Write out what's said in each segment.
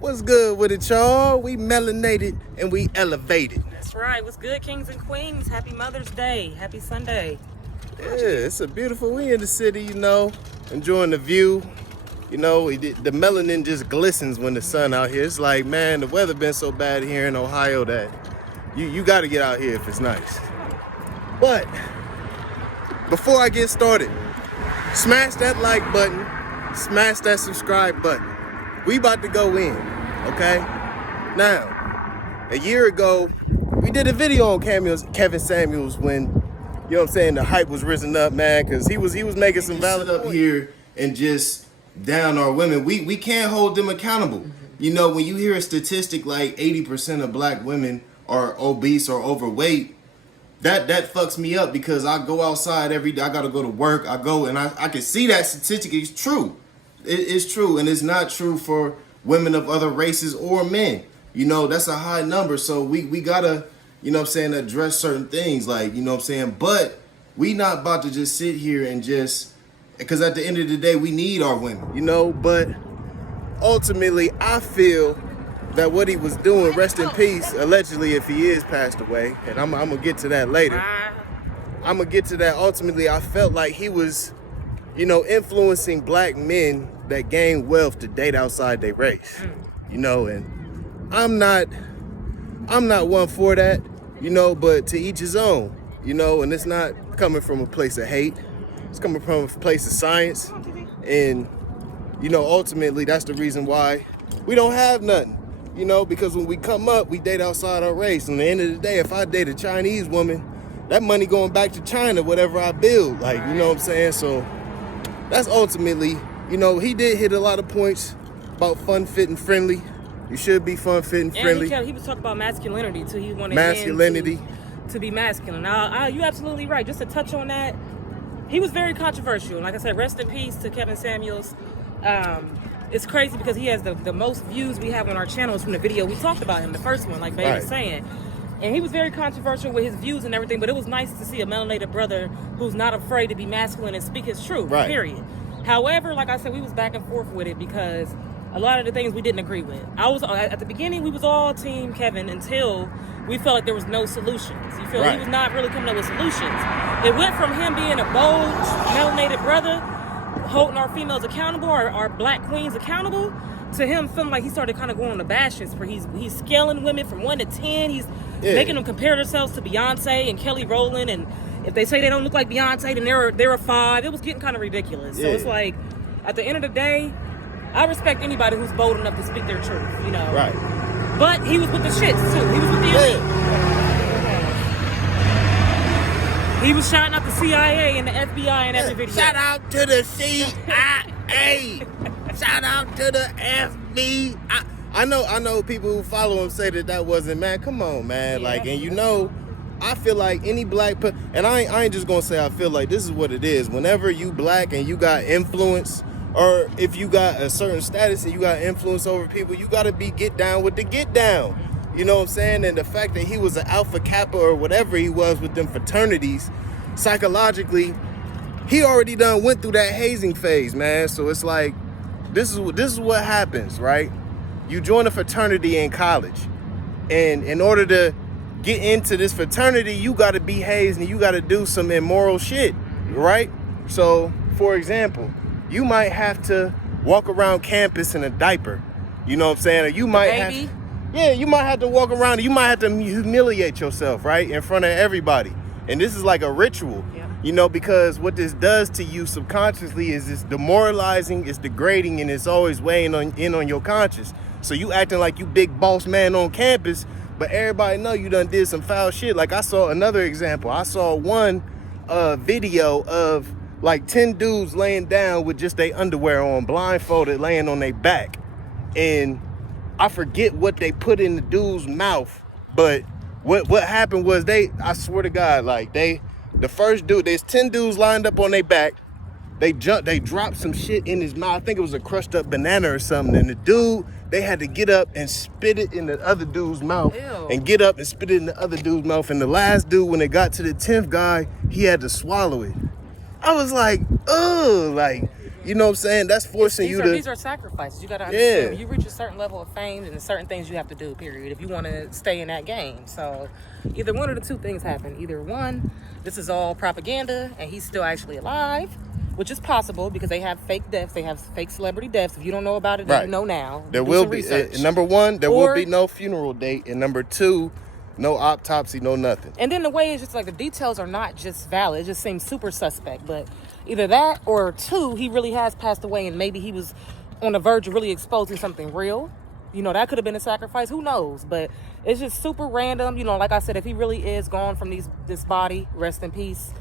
What's good with it, y'all? We melanated and we elevated. That's right. What's good, kings and queens? Happy Mother's Day. Happy Sunday. Yeah, it's a beautiful, we in the city, enjoying the view. The melanin just glistens when the sun out here. It's like, man, the weather been so bad here in Ohio that you got to get out here if it's nice. But before I get started, smash that like button, smash that subscribe button. We about to go in, okay? Now, a year ago, we did a video on Kevin Samuels when, the hype was risen up, man, because he was making some valid up here and just down our women. We can't hold them accountable. When you hear a statistic like 80% of black women are obese or overweight, that fucks me up because I go outside every day. I got to go to work. I go and I can see that statistic is true. It's true, and it's not true for women of other races or men. That's a high number, so we gotta, address certain things, but we not about to just sit here and just, because at the end of the day, we need our women, but ultimately, I feel that what he was doing, rest in peace, allegedly, if he is passed away, and I'm gonna get to that later. I'm gonna get to that. Ultimately, I felt like he was influencing black men that gain wealth to date outside their race, and I'm not one for that, but to each his own, and it's not coming from a place of hate. It's coming from a place of science, and, ultimately that's the reason why we don't have nothing, because when we come up, we date outside our race. And at the end of the day, if I date a Chinese woman, that money going back to China, whatever I build, So that's ultimately, he did hit a lot of points about fun, fit, and friendly. You should be fun, fit, and friendly. And he was talking about masculinity too. He wanted masculinity to be masculine. Now, you're absolutely right. Just to touch on that, he was very controversial. Like I said, rest in peace to Kevin Samuels. It's crazy because he has the most views we have on our channels from the video we talked about him, the first one, like Baby was saying. And he was very controversial with his views and everything, but it was nice to see a melanated brother who's not afraid to be masculine and speak his truth, period. However, like I said, we was back and forth with it because a lot of the things we didn't agree with. At the beginning, we was all team Kevin until we felt like there was no solutions. You feel He was not really coming up with solutions. It went from him being a bold, melanated brother, holding our females accountable, our black queens accountable, to him feeling like he started kind of going on the bashes where he's scaling women from 1 to 10. He's making them compare themselves to Beyonce and Kelly Rowland, and if they say they don't look like Beyonce, then they're a 5. It was getting kind of ridiculous. So it's like, at the end of the day, I respect anybody who's bold enough to speak their truth, Right. But he was with the shits too. He was with the elite. He was shouting out the CIA and the FBI in every video. Shout out to the CIA. Shout out to the FBI. I know people who follow him say that wasn't, man. Come on, man. I feel like any black and I ain't just gonna say I feel like, this is what it is. Whenever you black and you got influence, or if you got a certain status and you got influence over people, you gotta get down with the get down. You know what I'm saying? And the fact that he was an Alpha Kappa or whatever he was with them fraternities, psychologically, he already done went through that hazing phase, man. So it's like, this is what happens, right? You join a fraternity in college, and in order to get into this fraternity, you got to be hazed and you got to do some immoral shit, right? So, for example, you might have to walk around campus in a diaper, you know what I'm saying? Or you might you might have to walk around and you might have to humiliate yourself, right? In front of everybody. And this is like a ritual, because what this does to you subconsciously is it's demoralizing, it's degrading, and it's always weighing on your conscience. So you acting like you big boss man on campus, but everybody know you done did some foul shit. Like, I saw another example. I saw one video of like 10 dudes laying down with just their underwear on, blindfolded, laying on their back. And I forget what they put in the dude's mouth, but what happened was I swear to God, the first dude, there's 10 dudes lined up on their back. They dropped some shit in his mouth. I think it was a crushed up banana or something. And the dude, they had to get up and spit it in the other dude's mouth. Ew. And get up and spit it in the other dude's mouth. And the last dude, when it got to the 10th guy, he had to swallow it. I was like, ugh, You know what I'm saying? That's forcing you to. These are sacrifices. You got to understand. When you reach a certain level of fame, and there's certain things you have to do, period, if you want to stay in that game. So either one of the two things happen. Either one, this is all propaganda, and he's still actually alive, which is possible because they have fake deaths. They have fake celebrity deaths. If you don't know about it, then you know now. There will be, number one, there will be no funeral date. And number two, no autopsy, no nothing. And then the way it's just like the details are not just valid. It just seems super suspect. But either that or two, he really has passed away and maybe he was on the verge of really exposing something real. You know, that could have been a sacrifice. Who knows? But it's just super random. You know, like I said, if he really is gone from this body, rest in peace.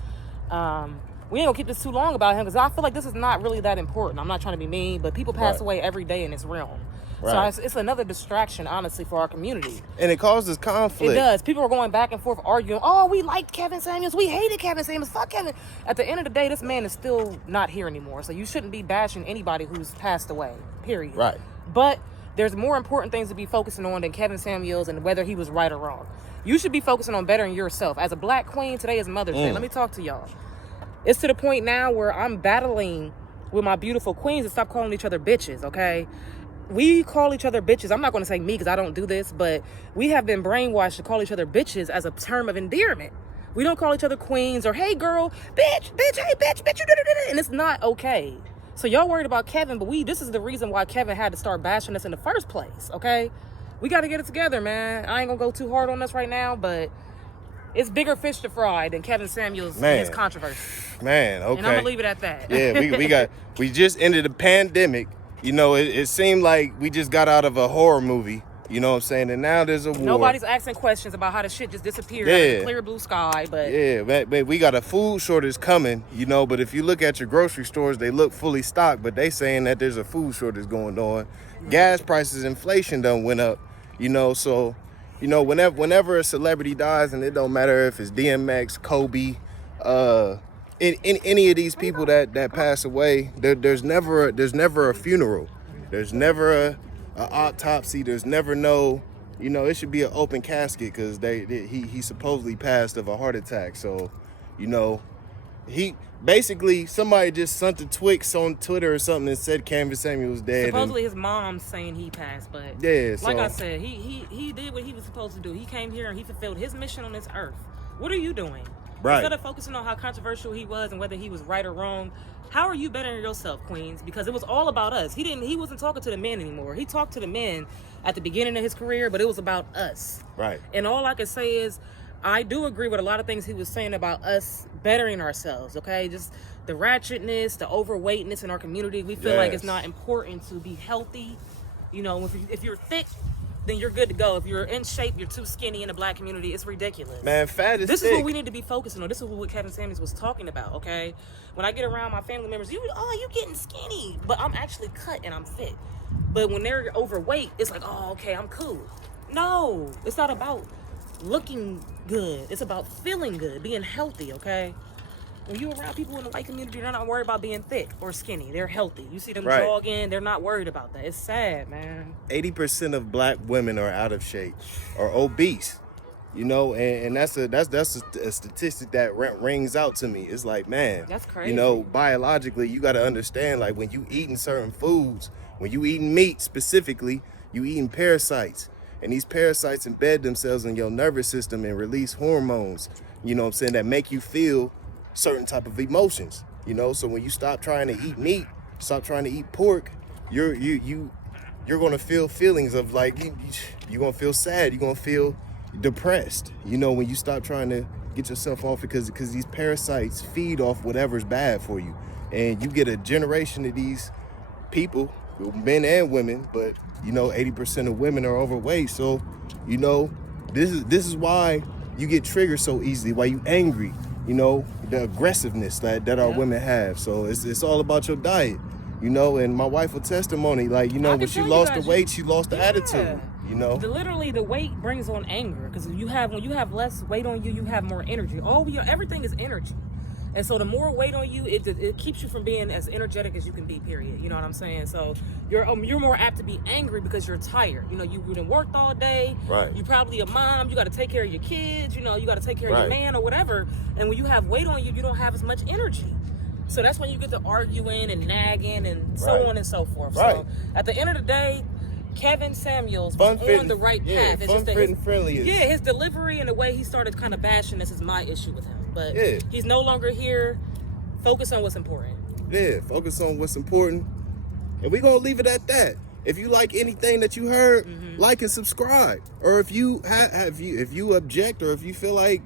We ain't gonna keep this too long about him because I feel like this is not really that important. I'm not trying to be mean, but people pass away every day in this realm. Right. So it's another distraction, honestly, for our community. And it causes conflict. It does. People are going back and forth arguing, oh, we liked Kevin Samuels. We hated Kevin Samuels. Fuck Kevin. At the end of the day, this man is still not here anymore. So you shouldn't be bashing anybody who's passed away, period. Right. But there's more important things to be focusing on than Kevin Samuels and whether he was right or wrong. You should be focusing on bettering yourself. As a black queen, today is Mother's Day. Let me talk to y'all. It's to the point now where I'm battling with my beautiful queens to stop calling each other bitches, okay? We call each other bitches. I'm not going to say me because I don't do this, but we have been brainwashed to call each other bitches as a term of endearment. We don't call each other queens or, hey, girl, bitch, hey, bitch, you da-da-da-da, and it's not okay. So y'all worried about Kevin, but this is the reason why Kevin had to start bashing us in the first place, okay? We got to get it together, man. I ain't going to go too hard on us right now, but it's bigger fish to fry than Kevin Samuels and his controversy. Man, okay. And I'm going to leave it at that. Yeah, we just ended a pandemic. You know, it seemed like we just got out of a horror movie. You know what I'm saying? And now there's a war. Nobody's asking questions about how the shit just disappeared out of the clear blue sky. But man, we got a food shortage coming, you know, but if you look at your grocery stores, they look fully stocked, but they saying that there's a food shortage going on. Gas prices, inflation done went up, you know, so, you know, whenever a celebrity dies, and it don't matter if it's DMX, Kobe, in any of these people that pass away, there's never a funeral. There's never a autopsy. There's never no, you know, it should be an open casket because he supposedly passed of a heart attack. So, you know, he basically, somebody just sent a Twix on Twitter or something and said Kevin Samuels was dead. Supposedly his mom's saying he passed, but like I said, he did what he was supposed to do. He came here and he fulfilled his mission on this earth. What are you doing? Right. Instead of focusing on how controversial he was and whether he was right or wrong, how are you bettering yourself, queens? Because it was all about us. He wasn't talking to the men anymore. He talked to the men at the beginning of his career, but it was about us. Right. And all I can say is, I do agree with a lot of things he was saying about us bettering ourselves, okay? Just the ratchetness, the overweightness in our community. We feel like it's not important to be healthy. You know, if you're thick, then you're good to go. If you're in shape, you're too skinny in the black community, it's ridiculous. Man, fat is This thick. is what we need to be focusing on. This is what Kevin Samuels was talking about, okay? When I get around my family members, you getting skinny. But I'm actually cut and I'm fit. But when they're overweight, it's like, oh, okay, I'm cool. No, it's not about looking good. It's about feeling good, being healthy, okay? When you're around people in the white community, they're not worried about being thick or skinny. They're healthy. You see them jogging, they're not worried about that. It's sad, man. 80% of black women are out of shape or obese, you know, and that's a statistic that rings out to me. It's like, man, that's crazy. You know, biologically, you got to understand, like, when you eating certain foods, when you eating meat specifically, you eating parasites. And these parasites embed themselves in your nervous system and release hormones, you know what I'm saying, that make you feel certain type of emotions, you know. So when you stop trying to eat meat, stop trying to eat pork, you're gonna feel feelings of like you're gonna feel sad, you're gonna feel depressed, you know, when you stop trying to get yourself off it, because these parasites feed off whatever's bad for you, and you get a generation of these people, men and women, but you know 80% of women are overweight. So you know this is why you get triggered so easily, why you angry, you know, the aggressiveness that our women have. So it's all about your diet, you know. And my wife will testimony, like, you know, when she lost the weight, she lost the attitude, you know. Literally, the weight brings on anger, because when you have less weight on you, you have more energy. Everything is energy. And so the more weight on you, it keeps you from being as energetic as you can be, period. You know what I'm saying? So you're more apt to be angry because you're tired. You know, you done worked all day. Right. You probably a mom. You got to take care of your kids. You know, you got to take care of your man or whatever. And when you have weight on you, you don't have as much energy. So that's when you get to arguing and nagging and so on and so forth. Right. So at the end of the day, Kevin Samuels was on the right path. It's fun, fit, and friendly. Yeah, his delivery and the way he started kind of bashing this is my issue with him. But he's no longer here. Focus on what's important. Yeah, focus on what's important. And we're going to leave it at that. If you like anything that you heard, like and subscribe. Or if you if you object, or if you feel like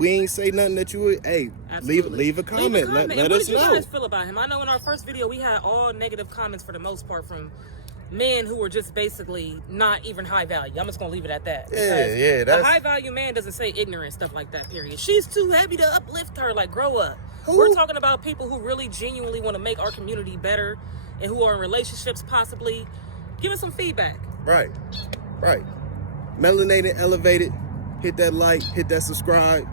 we ain't say nothing that you would, hey, leave a comment. Let us know. What did you guys feel about him? I know in our first video we had all negative comments for the most part from men who were just basically not even high value. I'm just gonna leave it at that. Yeah. A high value man doesn't say ignorant stuff like that. Period. She's too heavy to uplift her. Like, grow up. Who? We're talking about people who really genuinely want to make our community better and who are in relationships possibly. Give us some feedback. Right. Melanated, elevated. Hit that like, hit that subscribe.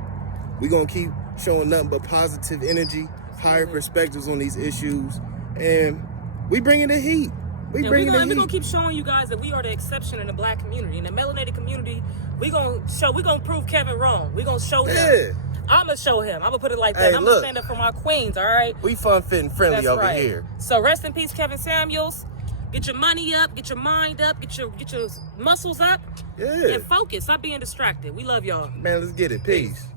We're going to keep showing nothing but positive energy, higher perspectives on these issues. And we bringing the heat. We're going to keep showing you guys that we are the exception in the black community. In the melanated community, we're going to prove Kevin wrong. We're going to show him. I'm going to show him. I'm going to put it like that. Hey, I'm going to stand up for my queens, all right? We fun, fit, and friendly over here. So rest in peace, Kevin Samuels. Get your money up, get your mind up, get your muscles up. Yeah. And focus. Stop being distracted. We love y'all. Man, let's get it. Peace.